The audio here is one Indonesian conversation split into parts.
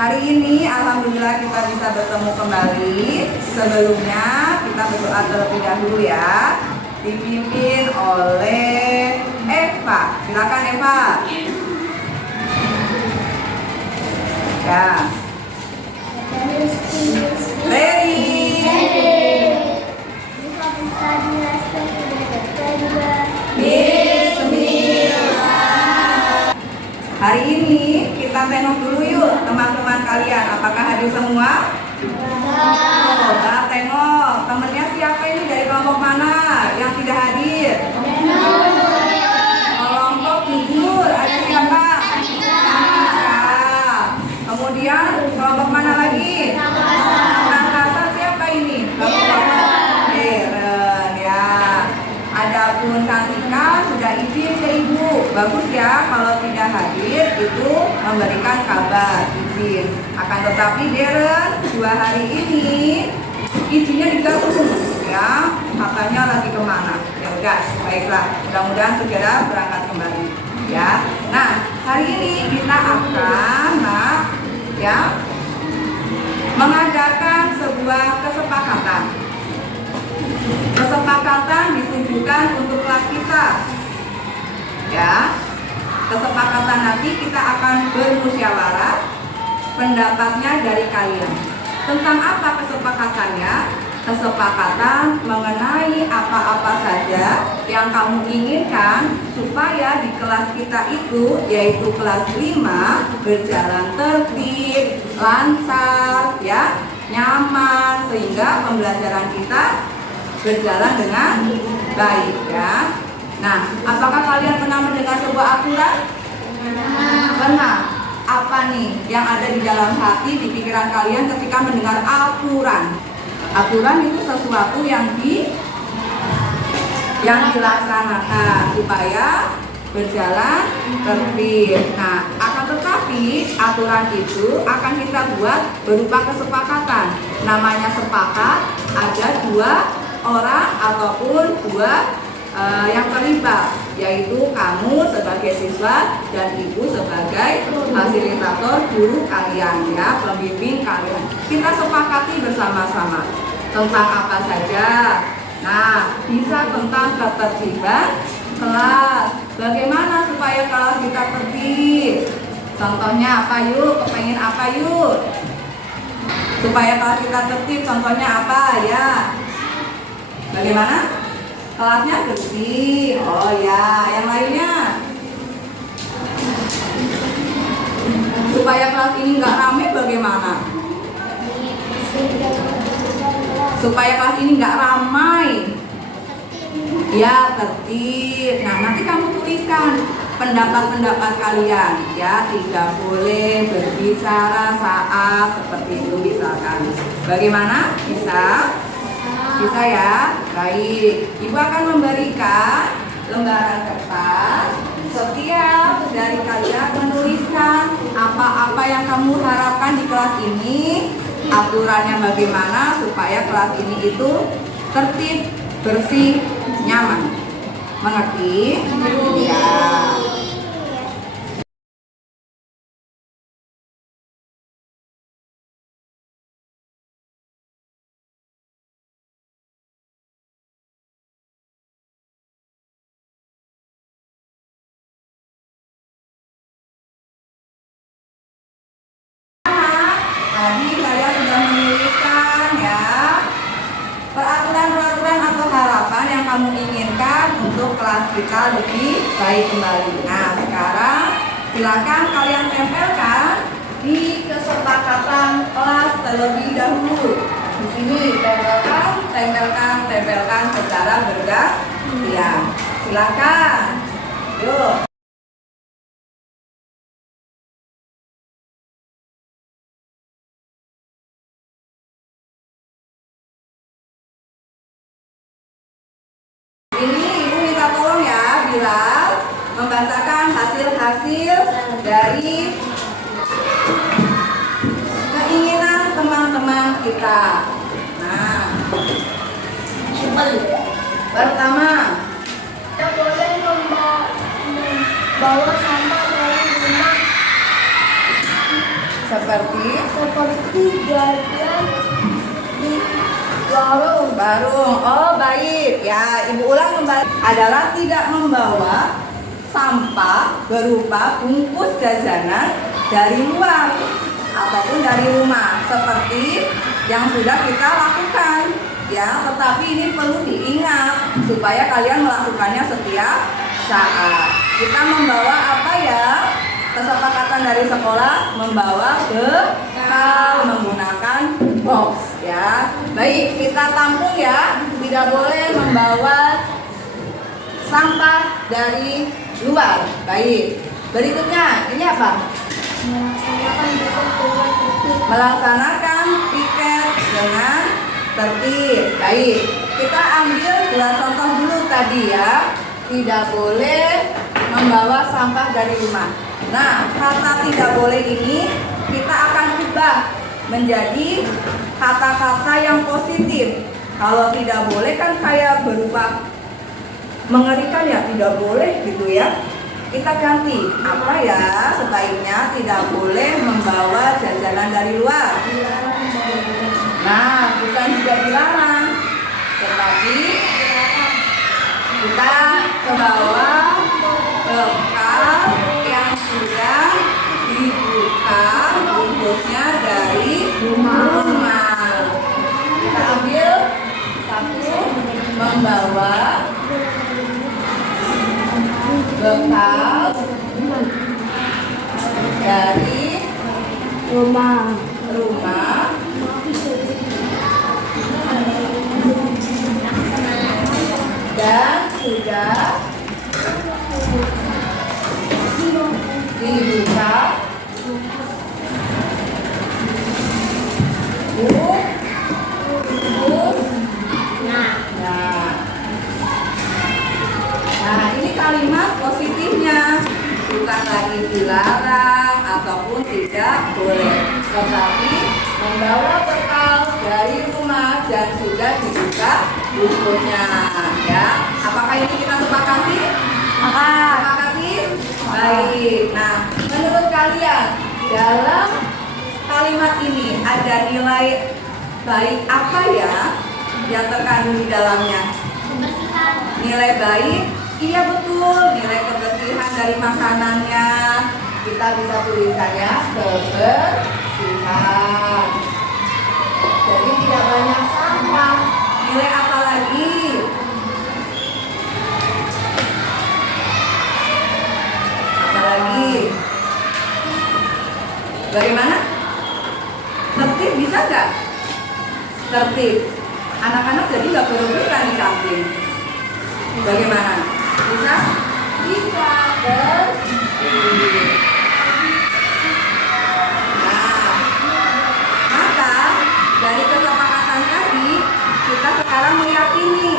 hari ini alhamdulillah kita bisa bertemu kembali. Sebelumnya kita berdoa terlebih dahulu ya, dipimpin oleh Eva. Silakan Eva. Ya. Ready. Bismillah. Hari ini kita tengok dulu yuk teman-teman kalian. Apakah hadir semua? Nah, tengok temennya siapa ini, dari kelompok mana yang tidak hadir? Kelompok jujur. Ada siapa? Kemudian kelompok mana lagi? Nakasa. Siapa ini? Keren ya. Adapun Santika sudah izin ke ibu. Bagus ya, kalau tidak hadir itu memberikan kabar izin. Akan tetapi Deren 2 hari ini izinnya digabung ya. Katanya lagi kemana? Ya udah, baiklah. Mudah-mudahan segera berangkat kembali ya. Nah, hari ini kita akan mengadakan sebuah kesepakatan. Kesepakatan ditujukan untuk kelas kita. Ya. Kesepakatan nanti kita akan bermusyawarah, pendapatnya dari kalian. Tentang apa kesepakatannya? Kesepakatan mengenai apa-apa saja yang kamu inginkan supaya di kelas kita itu, yaitu kelas 5, berjalan tertib, lancar, ya, nyaman, sehingga pembelajaran kita berjalan dengan baik ya. Nah, apakah kalian pernah mendengar sebuah aturan? Pernah. Apa nih yang ada di dalam hati, di pikiran kalian ketika mendengar aturan? Aturan itu sesuatu yang dilaksanakan supaya berjalan tertib. Nah, akan tetapi aturan itu akan kita buat berupa kesepakatan. Namanya sepakat, ada 2 orang ataupun 2 yang terlibat, yaitu kamu sebagai siswa dan ibu sebagai fasilitator guru kalian ya, pembimbing kalian. Kita sepakati bersama-sama tentang apa saja. Nah, bisa tentang ketertiban kelas. Bagaimana supaya kelas kita tertib? Contohnya apa yuk? Kepengen apa yuk? Supaya kelas kita tertib, contohnya apa ya? Bagaimana? Kelasnya bersih. Oh ya, yang lainnya. Supaya kelas ini nggak ramai bagaimana? Supaya kelas ini nggak ramai. Ya, tertib. Nah, nanti kamu tuliskan pendapat-pendapat kalian. Ya, tidak boleh berbicara saat seperti itu misalkan. Bagaimana? Bisa? Bisa ya? Baik. Ibu akan memberikan lembaran kertas. Setiap dari kalian menuliskan apa-apa yang kamu harapkan di kelas ini, aturannya bagaimana supaya kelas ini itu tertib, bersih, nyaman. Mengerti? Ya. Tadi kalian sudah menuliskan ya peraturan-peraturan atau harapan yang kamu inginkan untuk kelas kita lebih baik kembali. Nah, sekarang silakan kalian tempelkan di kesepakatan kelas terlebih dahulu. Di sini tempelkan secara bergantian. Silakan. Yuk. Ini ibu minta tolong ya, Bilal, membacakan hasil-hasil dari keinginan teman-teman kita. Nah, pertama, kita boleh membawa sampah dari rumah Seperti jajan di warung. oh baik ya, ibu ulang kembali, adalah tidak membawa sampah berupa bungkus jajanan dari luar ataupun dari rumah seperti yang sudah kita lakukan ya. Tetapi ini perlu diingat supaya kalian melakukannya setiap saat. Kita membawa apa ya? Kesepakatan dari sekolah membawa bekal menggunakan box ya. Baik, kita tampung ya. Tidak boleh membawa sampah dari luar. Baik. Berikutnya, ini apa? Melaksanakan piket dengan tertib. Baik. Kita ambil dua contoh dulu tadi ya. Tidak boleh membawa sampah dari rumah. Nah, kata tidak boleh ini kita akan ubah menjadi kata-kata yang positif. Kalau tidak boleh kan kayak berupa mengerikan ya, tidak boleh gitu ya. Kita ganti apa ya? Sebaiknya tidak boleh membawa jajanan dari luar. Nah, bukan juga dilarang, tetapi kita membawa bekal yang sudah dibuka bungkusnya dari rumah. Kita ambil satu, membawa bekal dari rumah dan sudah dibuka nah ini kalimat positifnya, bukan lagi dilarang ataupun tidak boleh, tetapi membawa bekal dari rumah dan sudah dibuka bungkusnya ya. Apakah ini kita sepakati? Sepakati? Baik. Nah, menurut kalian dalam kalimat ini ada nilai baik apa ya yang terkandung di dalamnya? Nilai baik? Iya betul, nilai kebersihan dari makanannya. Kita bisa tulisannya kebersihan. Jadi tidak banyak sampah. Nilai apa lagi? Apa lagi? Bagaimana? Tertib bisa nggak? Tertib. Anak-anak jadi nggak kerugian di samping. Bagaimana? Bisa? Bisa. Tertib. Nah, maka dari kesepakatan tadi kita sekarang meyakini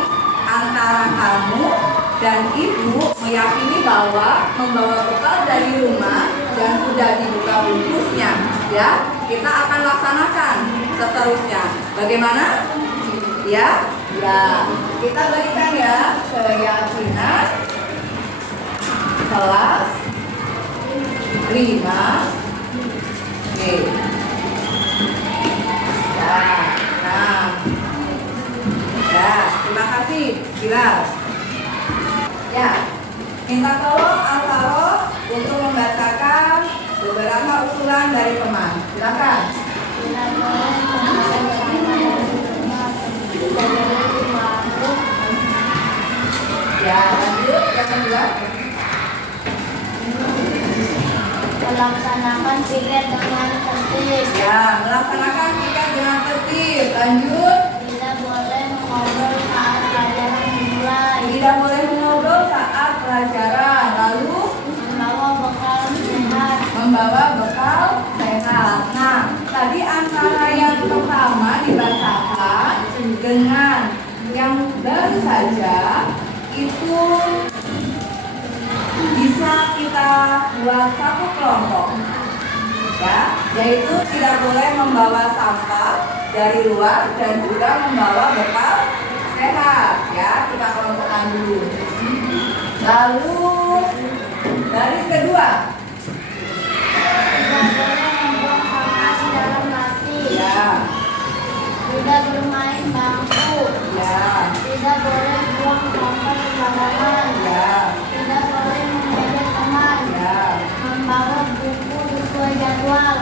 antara kamu dan ibu meyakini bahwa membawa bekal dari rumah dan sudah dibuka bungkusnya ya, kita akan laksanakan seterusnya. Bagaimana? Ya, ya. Kita berikan ya keyakinan kelas 5 B. Ya, nah. Ya, terima kasih. Bilal. Ya, minta tolong Alvaro untuk membacakan beberapa usulan dari teman. Silakan. Ya, lanjut yang kedua. Melaksanakan piket dengan tertib. Ya, melaksanakan piket dengan tertib. Lanjut. Tidak boleh mengobrol saat pelajaran dimulai. Tidak boleh mengobrol saat pelajaran. Lalu Membawa bekal sehat. membawa bekal sehat. Nah, tadi antara yang pertama dibacakan dengan yang baru saja itu bisa kita buat satu kelompok ya, yaitu tidak boleh membawa sampah dari luar dan juga membawa bekal sehat ya. Kita kelompokkan dulu. Lalu baris kedua, Tidak boleh membuang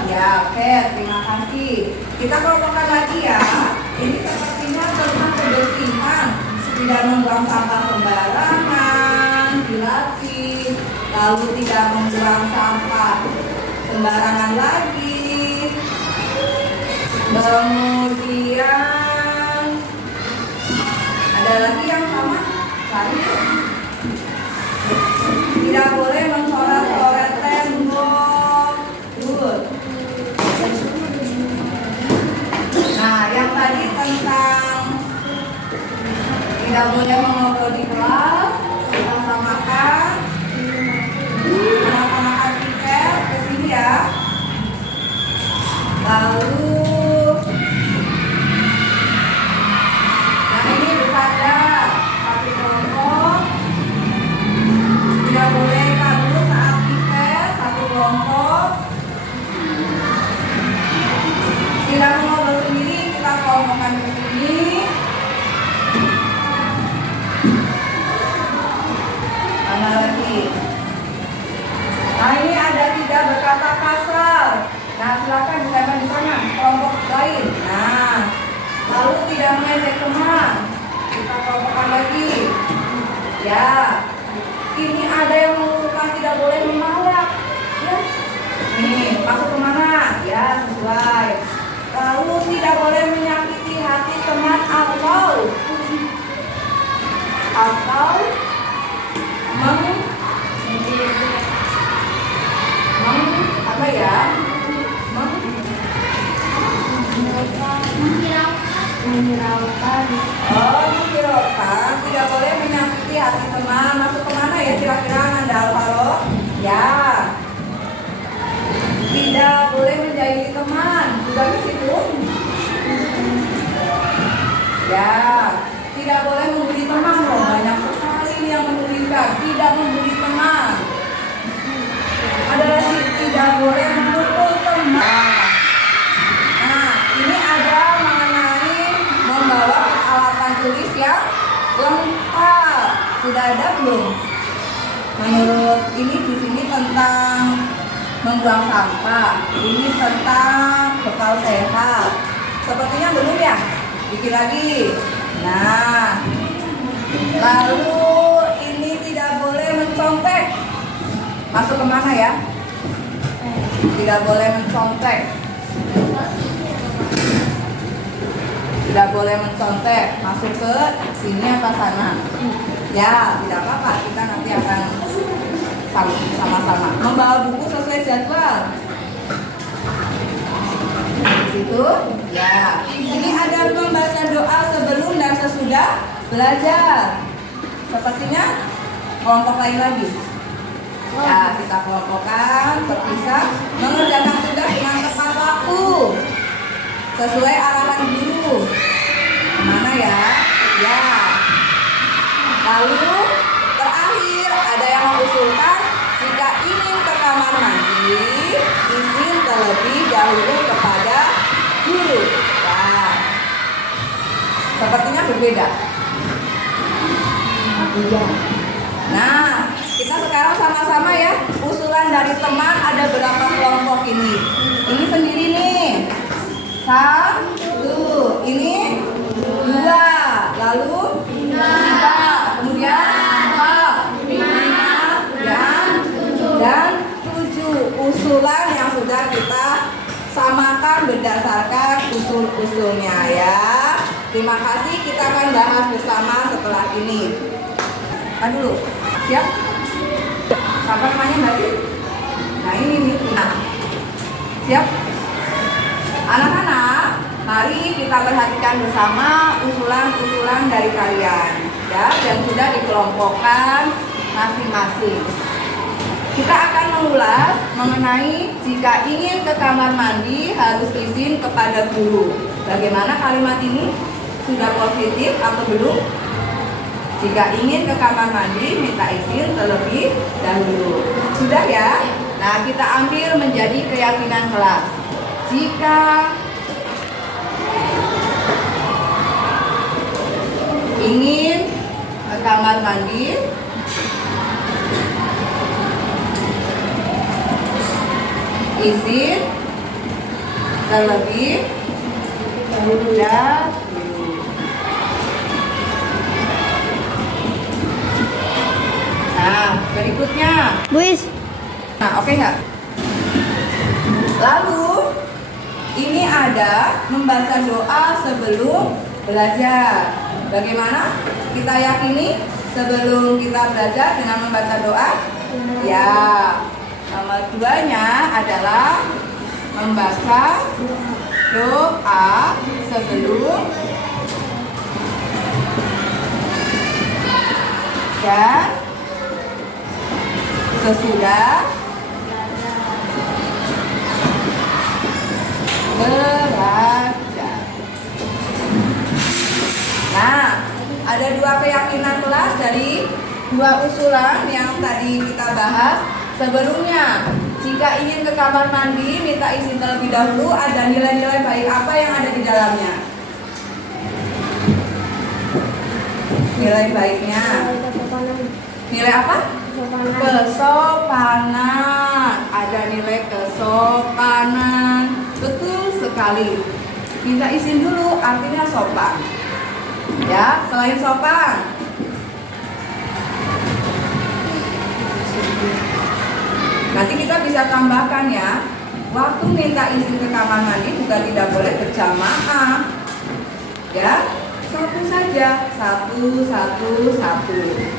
Ya, oke, terima kasih. Kita kelompokkan lagi ya. Ini sepertinya tentang kebersihan. Tidak membuang sampah sembarangan, dilatih. Lalu tidak membuang sampah sembarangan lagi. Kemudian ada lagi yang sama. Lari. Tidak boleh mencoret-coret tembok. Good. Nah, yang tadi tentang tidak boleh mengobrol di kelas, kita samakan. Anak-anak tiket ke sini ya. Lalu, nah ini berkata satu kelompok. Tidak boleh kabur saat tiket, satu kelompok. Tidak mengobrol sendiri, kita kelompokkan ke sini. Mana lagi? Nah ini ada tidak berkata kasar. Nah silakan ditempel di sana kelompok lain. Nah lalu tidak mengejek teman. Kita kelompokkan lagi. Ya. Ini ada yang mengusulkan tidak boleh memalak. Ya. Ini masuk kemana? Ya sesuai. Lalu tidak boleh menyakiti hati teman atau apa ya? Menghiraukan. Oh, menghiraukan. Tidak boleh menyakiti hati teman. Masuk kemana ya kira-kira Anda Alvaro? Ya. Tidak boleh menjahili teman. Sudah ke situ? Ya. Tidak boleh membuli teman loh. Banyak sekali yang menuliskan tidak membuli teman. Ada lagi tidak boleh memukul teman. Nah, ini ada mengenai membawa peralatan tulis yang lengkap. Sudah ada belum? Menurut ini di sini tentang membuang sampah. Ini tentang bekal sehat. Sepertinya belum ya? Bikin lagi. Nah, lalu ini tidak boleh mencontek. Masuk kemana ya? Tidak boleh mencontek. Tidak boleh mencontek. Masuk ke sini atau sana? Ya, tidak apa-apa. Kita nanti akan sama-sama membawa buku sesuai jadwal. Di situ, ya. Ini ada membaca doa sebelum dan sesudah belajar. Sepertinya kelompok lain lagi. Ya, kita kelompokkan, terpisah, mengerjakan tugas dengan tepat waktu sesuai arahan guru. Mana ya? Ya. Lalu terakhir ada yang mengusulkan jika ingin ke kamar mandi, izin terlebih dahulu kepada guru. Nah, sepertinya berbeda. Iya. Nah, kita sekarang sama-sama ya. Usulan dari teman ada berapa kelompok ini? Ini sendiri nih. 1. Ini 2. Lalu 3. Kemudian 4, 5 dan 7. Usulan yang sudah kita samakan berdasarkan usul-usulnya ya. Terima kasih, kita akan bahas bersama setelah ini. Dulu, siap? Apa namanya Mbak Sih? Nah ini nih. Nah, siap? Anak-anak, mari kita perhatikan bersama usulan-usulan dari kalian ya, dan sudah dikelompokkan masing-masing. Kita akan mengulas mengenai jika ingin ke kamar mandi harus izin kepada guru. Bagaimana kalimat ini? Sudah positif atau belum? Jika ingin ke kamar mandi, minta izin terlebih dahulu. Sudah ya? Nah, kita ambil menjadi keyakinan kelas. Jika ingin ke kamar mandi, izin terlebih dahulu. Nah, berikutnya. Buis. Nah, oke nggak? Lalu ini ada membaca doa sebelum belajar. Bagaimana kita yakini sebelum kita belajar dengan membaca doa? Ya, nomor 2-nya adalah membaca doa sebelum dan sesudah belajar. Nah, ada 2 keyakinan kelas dari 2 usulan yang tadi kita bahas sebelumnya. Jika ingin ke kamar mandi, minta izin terlebih dahulu. Ada nilai-nilai baik apa yang ada di dalamnya? Nilai baiknya. Nilai apa? Kesopanan. Ada nilai kesopanan. Betul sekali. Minta izin dulu artinya sopan. Ya, selain sopan. Nanti kita bisa tambahkan ya. Waktu minta izin ke kamar mandi juga tidak boleh berjamaah. Ya, satu saja, satu,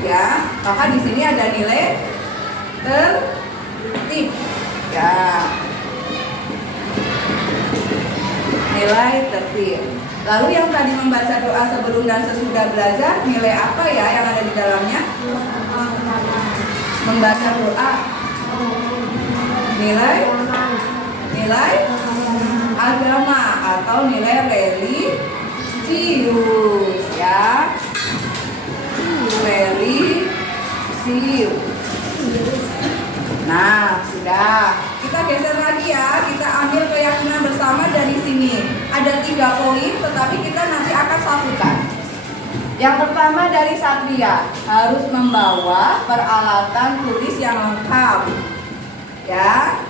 ya. Maka di sini ada nilai tertib, ya. Nilai tertib. Lalu yang tadi membaca doa sebelum dan sesudah belajar, nilai apa ya yang ada di dalamnya? Membaca doa. Nilai agama atau nilai religius, ya. Religius. Nah, sudah. Kita geser lagi ya. Kita ambil keyakinan bersama dari sini. Ada 3 poin, tetapi kita nanti akan satukan. Yang pertama dari Satria, harus membawa peralatan tulis yang lengkap. Ya.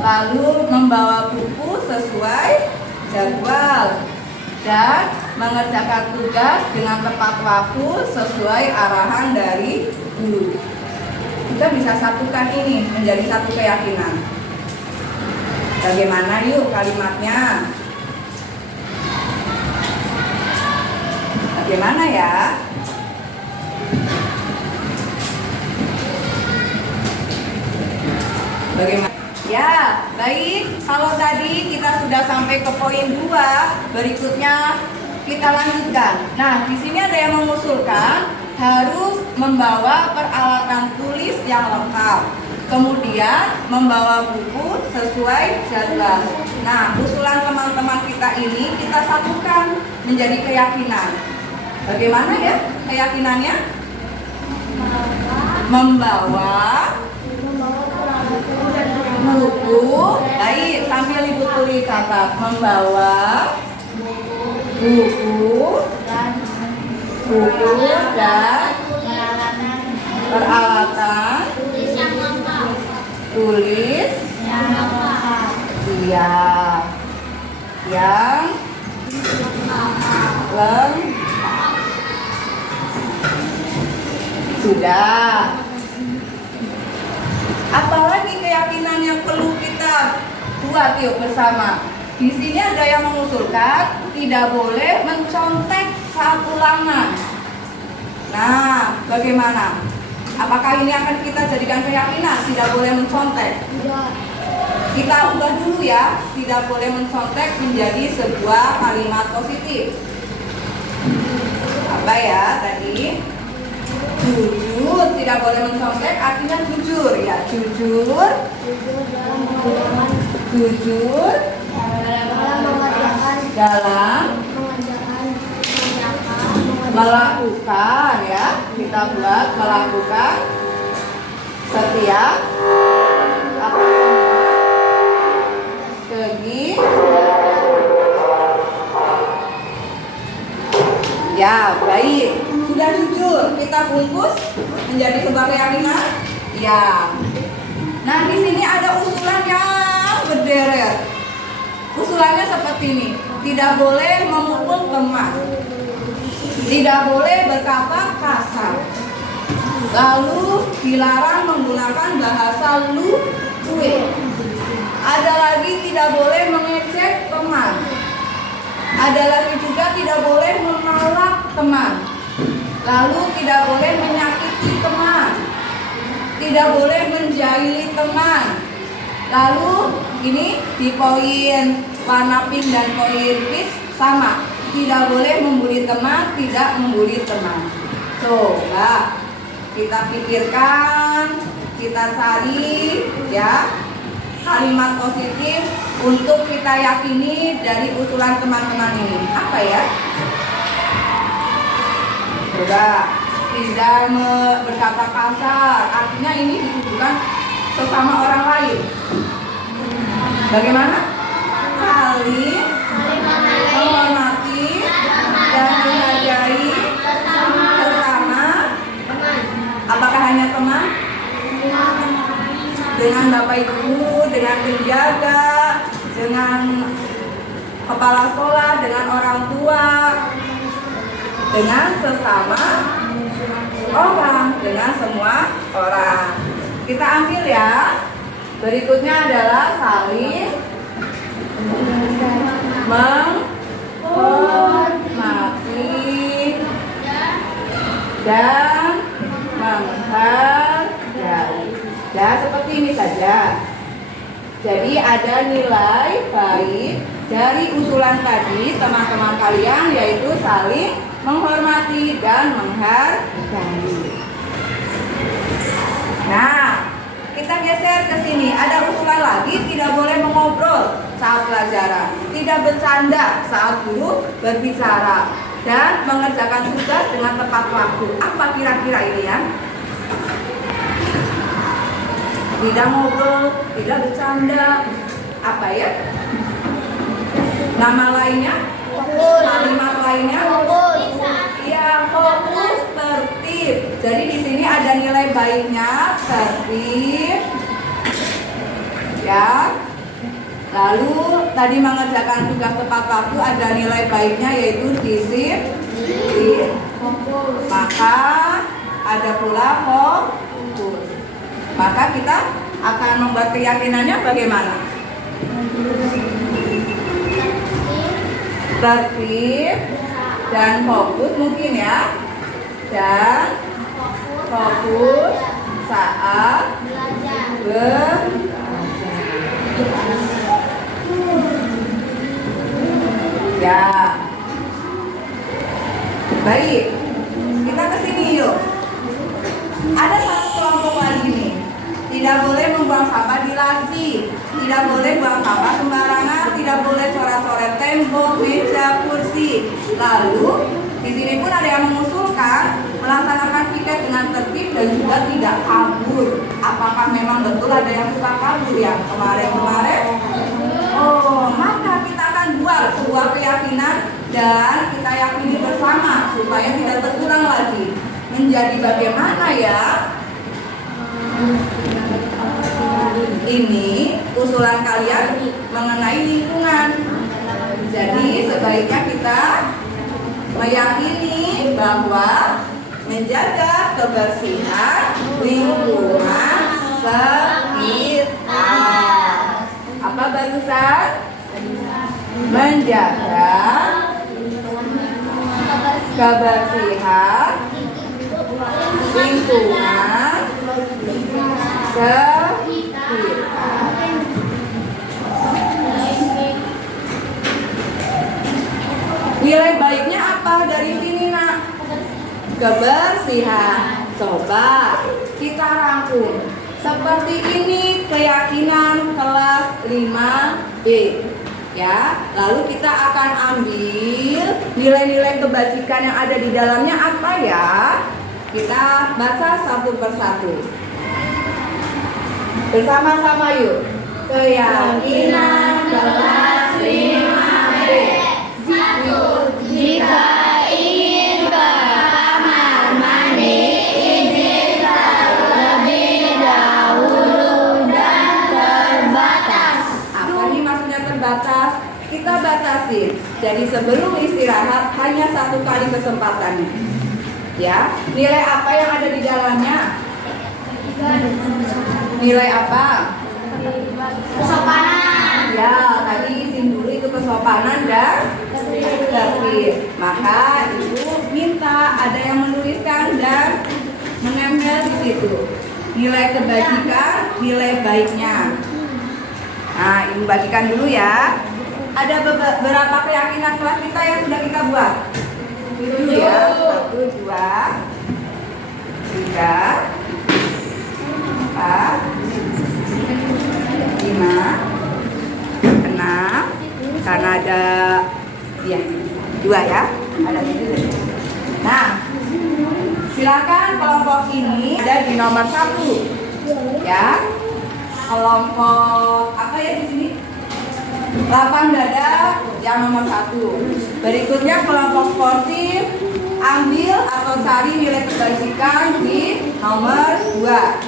Lalu membawa buku sesuai jadwal dan mengerjakan tugas dengan tepat waktu sesuai arahan dari guru. Kita bisa satukan ini menjadi satu keyakinan. Bagaimana yuk kalimatnya? Bagaimana ya? Bagaimana? Ya, baik. Kalau tadi kita sudah sampai ke poin 2, berikutnya kita lanjutkan. Nah, di sini ada yang mengusulkan harus membawa peralatan tulis yang lengkap. Kemudian membawa buku sesuai jadwal. Nah, usulan teman-teman kita ini kita satukan menjadi keyakinan. Bagaimana ya keyakinannya? Membawa buku, baik, sambil ibu tulis catat. Membawa buku dan peralatan tulis yang lengkap. Sudah. Apalagi keyakinan yang perlu kita buat yuk bersama. Di sini ada yang mengusulkan tidak boleh mencontek saat ulangan. Nah, bagaimana? Apakah ini akan kita jadikan keyakinan tidak boleh mencontek? Kita ubah dulu ya, tidak boleh mencontek menjadi sebuah kalimat positif. Apa ya tadi? Jujur, tidak boleh mencontek artinya jujur ya. Jujur dalam melakukan ya. Kita buat melakukan setiap ya, baik. Sudah jujur, kita bungkus menjadi sebuah keyakinan. Ya. Nah, di sini ada usulan yang berderet. Usulan Usulannya seperti ini. Tidak boleh memukul teman. Tidak boleh berkata kasar. Lalu dilarang menggunakan bahasa lu, gue. Ada lagi tidak boleh mengejek teman. Ada lagi juga tidak boleh menolak teman. Lalu tidak boleh menyakiti teman. Tidak boleh menjahili teman. Lalu ini di poin warna pink dan poin peach sama. Tidak boleh membuli teman, tidak membuli teman. Coba kita pikirkan, kita cari ya kalimat positif untuk kita yakini dari usulan teman-teman ini. Apa ya? Coba, tidak berkata kasar. Artinya ini ditujukan sesama orang lain. Bagaimana? Saling menghormati dan menghargai sesama. Apakah hanya teman? Dengan bapak ibu, dengan penjaga, dengan kepala sekolah, dengan orang tua, dengan sesama orang, dengan semua orang. Kita ambil ya. Berikutnya adalah saling menghormati dan menghargai. Ya, seperti ini saja. Jadi ada nilai baik dari usulan tadi teman-teman kalian, yaitu saling menghormati dan menghargai. Nah, kita geser ke sini. Ada usulan lagi, tidak boleh mengobrol saat pelajaran, tidak bercanda saat guru berbicara, dan mengerjakan tugas dengan tepat waktu. Apa kira-kira ini ya? Tidak ngobrol, tidak bercanda. Apa ya? Nama lainnya? Kalimat lainnya? Ya, fokus, tertib. Jadi di sini ada nilai baiknya, tertib. Ya. Lalu tadi mengerjakan tugas tepat waktu, ada nilai baiknya yaitu disiplin. Maka ada pula fokus. Maka kita akan membuat keyakinannya bagaimana? Tertib dan fokus mungkin ya. Dan fokus saat belajar. Ya. Baik. Kita ke sini yuk. Ada satu kelompok lagi nih. Tidak boleh membuang sampah di laci, tidak boleh buang sampah sembarangan, tidak boleh coret-coret tembok, meja, kursi. Lalu di sini pun ada yang mengusulkan melaksanakan piket dengan tertib dan juga tidak kabur. Apakah memang betul ada yang suka kabur ya kemarin-kemarin? Oh, maka kita akan buat sebuah keyakinan dan kita yakini bersama supaya tidak terulang lagi. Menjadi bagaimana ya? Ini usulan kalian mengenai lingkungan. Jadi sebaiknya kita meyakini bahwa menjaga kebersihan lingkungan sekitar. Apa barusan? Menjaga kebersihan lingkungan sekitar. Nilai baiknya apa dari sini nak? Kebersihan. Coba kita rangkum. Seperti ini keyakinan kelas 5B. Ya, lalu kita akan ambil nilai-nilai kebajikan yang ada di dalamnya apa ya? Kita baca satu persatu. Bersama-sama yuk. Keyakinan kelas 5B. Jika ingin ke kamar mandi, izin terlebih dahulu dan terbatas. Apa nih maksudnya terbatas? kita batasi. Jadi sebelum istirahat hanya 1 kali kesempatannya. Ya, nilai apa yang ada di dalamnya? Nilai apa? Kesopanan. Ya, tadi izin dulu itu kesopanan dan tertib. Maka ibu minta ada yang menuliskan dan menempel di situ. Nilai kebajikan, nilai baiknya. Nah, ibu bagikan dulu ya. Ada beberapa keyakinan kelas kita yang sudah kita buat. Itu dulu ya. 1, 2, 3, 4, 5, 6. Karena ada ya 2 ya. Ada 7. Nah, silakan kelompok ini ada di nomor 1. Ya. Kelompok apa ya di sini? Lapang dada yang nomor 1. Berikutnya kelompok sportif, ambil atau cari nilai kebajikan di nomor 2.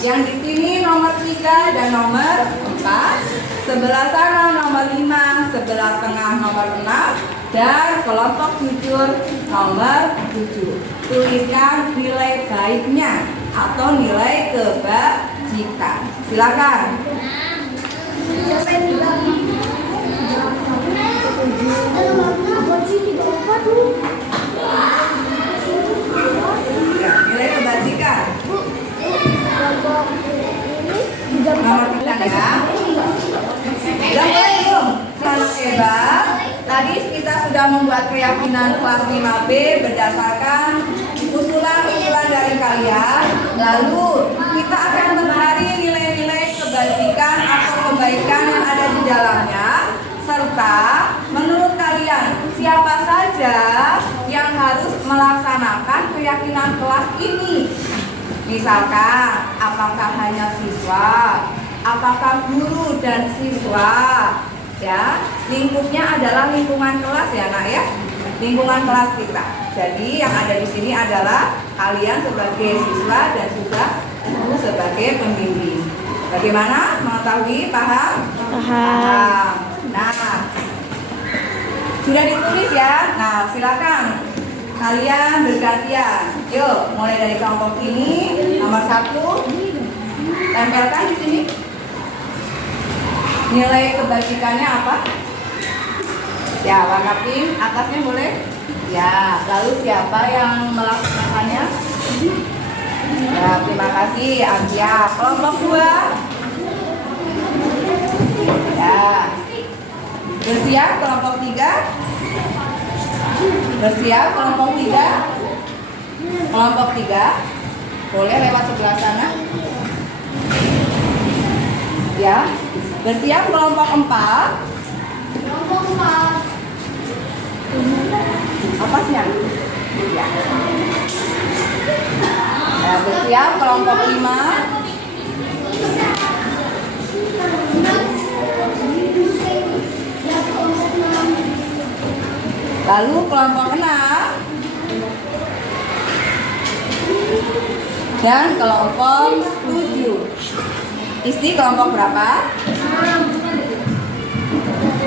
Yang di sini nomor 3 dan nomor 4. Sebelah sana nomor 5, sebelah tengah nomor 6, dan kelompok jujur nomor 7. Tuliskan nilai baiknya atau nilai kebajikan. Silakan. Ya, nilai kebajikan. Nomor 3 ya. Udah mulai belum? Anak hebat. Tadi kita sudah membuat keyakinan kelas 5B berdasarkan usulan-usulan dari kalian. Lalu kita akan mencari nilai-nilai kebajikan atau kebaikan yang ada di dalamnya. Serta menurut kalian siapa saja yang harus melaksanakan keyakinan kelas ini? Misalkan apakah hanya siswa, apakah guru dan siswa? Ya, lingkupnya adalah lingkungan kelas ya nak ya, lingkungan kelas kita. Jadi yang ada di sini adalah kalian sebagai siswa dan juga guru sebagai pembimbing. Bagaimana? Mengetahui? Paham? Paham. Nah, sudah ditulis ya. Nah, silakan kalian bergantian. Yuk, mulai dari kelompok ini nomor 1. Tempelkan di sini. Nilai kebajikannya apa? Ya, warna pink. Atasnya boleh? Ya, lalu siapa yang melaksanakannya? Ya, terima kasih Agia. Kelompok 2. Ya. Bersiap kelompok 3. Bersiap kelompok 3. Kelompok 3. Boleh lewat sebelah sana. Ya. Bersiap kelompok 4. Kelompok 4. Apa sih yang? Ya. Ya, bersiap kelompok 5. Lalu kelompok 6 dan kelompok 7. Isti kelompok berapa?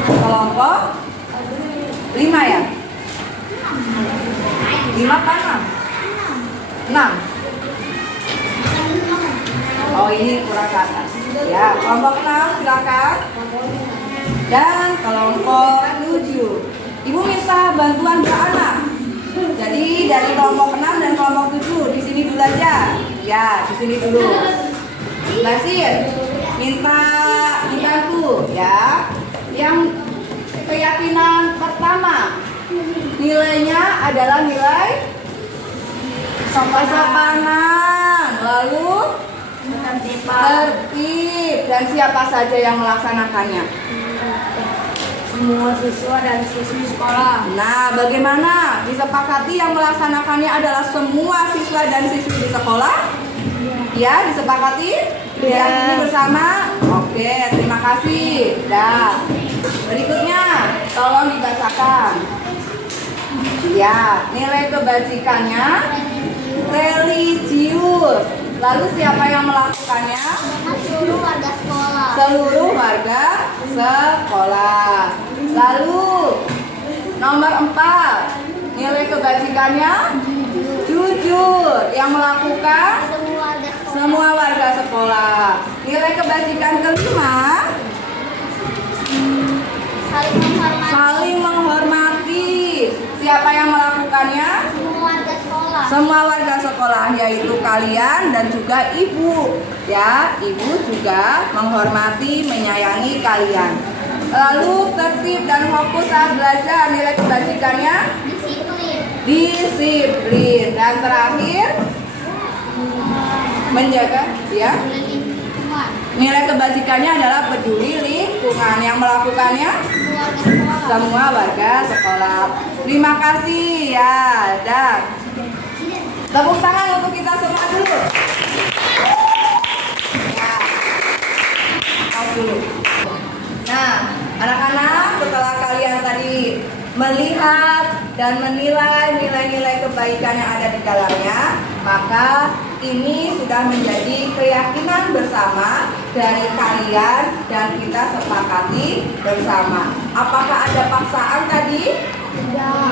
Kelompok 5 ya? 5 apa 6? 6. Oh ini kurang ke atas. Ya, kelompok 6 silakan. Dan kelompok 7. Ibu minta bantuan anak. Jadi dari kelompok 6 dan kelompok 7 di sini dulu aja. Ya, di sini dulu. Basir, minta dibantu ya. Yang keyakinan pertama, nilainya adalah nilai kesopanan. Lalu tertib. Dan siapa saja yang melaksanakannya? Semua siswa dan siswi sekolah. Nah, bagaimana disepakati yang melaksanakannya adalah semua siswa dan siswi di sekolah? Ya, disepakati? Ya, ini bersama? Oke, terima kasih. Dah. Berikutnya, tolong dibacakan. Ya, nilai kebajikannya religius. Lalu siapa yang melakukannya? Seluruh warga sekolah. Seluruh warga sekolah. Lalu nomor 4, nilai kebajikannya jujur. Yang melakukan semua warga sekolah. Nilai kebajikan kelima, saling menghormati. Siapa yang melakukannya? Semua warga sekolah, yaitu kalian dan juga ibu. Ya, ibu juga menghormati, menyayangi kalian. Lalu tertib dan fokus saat belajar. Nilai kebajikannya disiplin. Dan terakhir menjaga, ya. Nilai kebajikannya adalah peduli lingkungan. Yang melakukannya semua warga sekolah. Terima kasih ya. Dan tepuk tangan untuk kita semua dulu. Ya. Dulu. Nah, anak-anak, setelah kalian tadi melihat dan menilai nilai-nilai kebaikan yang ada di dalamnya, maka ini sudah menjadi keyakinan bersama dari kalian dan kita sepakati bersama. Apakah ada paksaan tadi?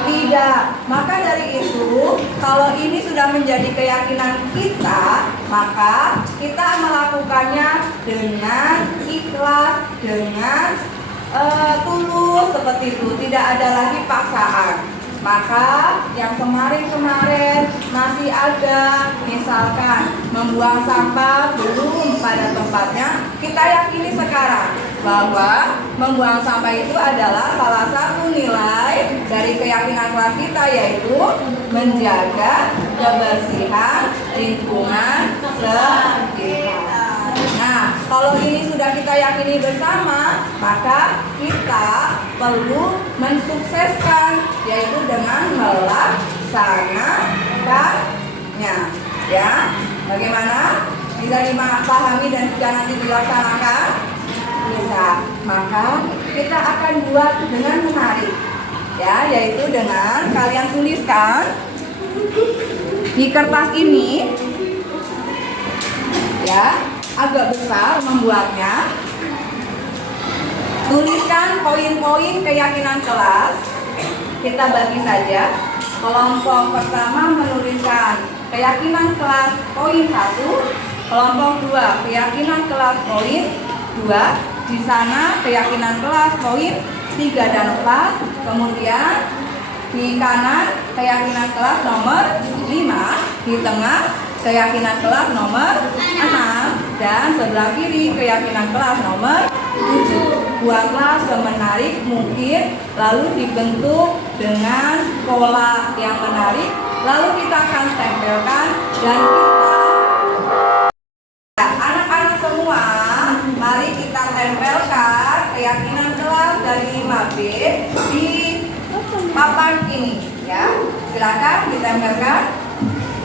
Tidak. Maka dari itu, kalau ini sudah menjadi keyakinan kita, maka kita melakukannya dengan ikhlas, dengan tulus seperti itu. Tidak ada lagi paksaan. Maka yang kemarin-kemarin masih ada, misalkan membuang sampah belum pada tempatnya, kita yakini sekarang bahwa membuang sampah itu adalah salah satu nilai dari keyakinan kelas kita, yaitu menjaga kebersihan lingkungan sekitar. Nah, kalau ini sudah kita yakini bersama, maka kita perlu mensukseskan, yaitu dengan melaksanakannya. Ya, bagaimana? Bisa dipahami dan juga nanti dilaksanakan? Bisa. Maka kita akan buat dengan menarik, ya, yaitu dengan kalian tuliskan di kertas ini, ya, agak besar membuatnya. Tuliskan poin-poin keyakinan kelas. Kita bagi saja. Kelompok pertama menuliskan keyakinan kelas poin 1, kelompok 2 keyakinan kelas poin 2. Di sana keyakinan kelas poin 3 dan 4. Kemudian di kanan keyakinan kelas nomor 5, di tengah keyakinan kelas nomor 6, dan sebelah kiri keyakinan kelas nomor 7. Buatlah semenarik mungkin, lalu dibentuk dengan pola yang menarik, lalu kita akan tempelkan dan anak-anak semua, mari kita tempelkan keyakinan kelas dari 5B di papan ini, ya. Silakan ditempelkan.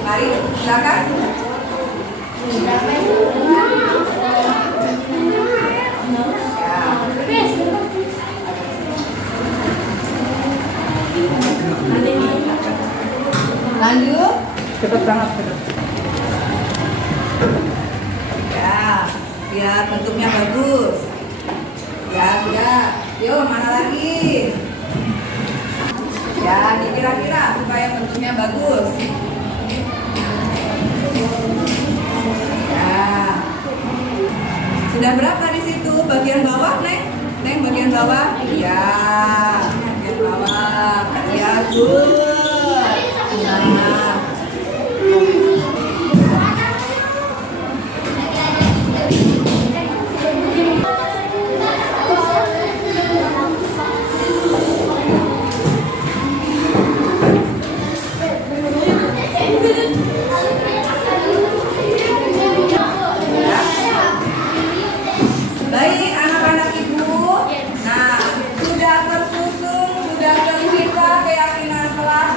Mari, silakan. Lanjut. Cepat banget. Ya, biar bentuknya bagus. Ya, sudah. Yuk, mana lagi? Ya, dikira-kira supaya bentuknya bagus. Ya. Sudah berapa di situ? Bagian bawah, Neng? Neng, bagian bawah? Ya, bagian bawah. Ya, good. Nah. Baik, anak-anak ibu. Nah, sudah tersusun, sudah tercipta keyakinan kelas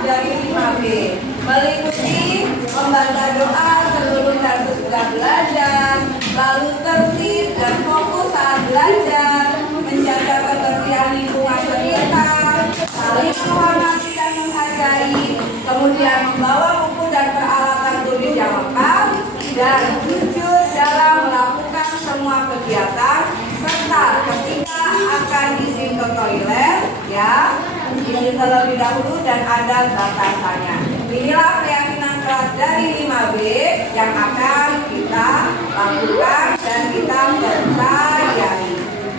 terlebih dahulu dan ada batasannya. Inilah keyakinan kelas dari 5B yang akan kita lakukan dan kita percayai.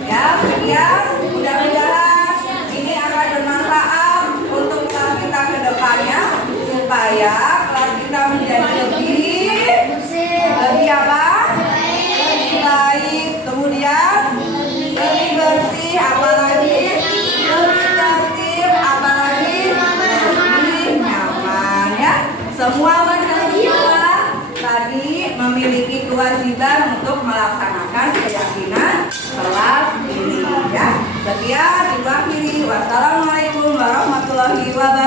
Ya, sekian. Mudah-mudahan ini akan bermanfaat untuk kelas kita ke depannya supaya kelas kita menjadi lebih apa? Lebih baik. Kemudian lebih bersih, apalagi lebih tertib, apalagi lebih nyaman ya. Semua manusia tadi memiliki kewajiban untuk melaksanakan keyakinan kelas ini ya. Sekian diwakili. Wassalamualaikum warahmatullahi wabarakatuh.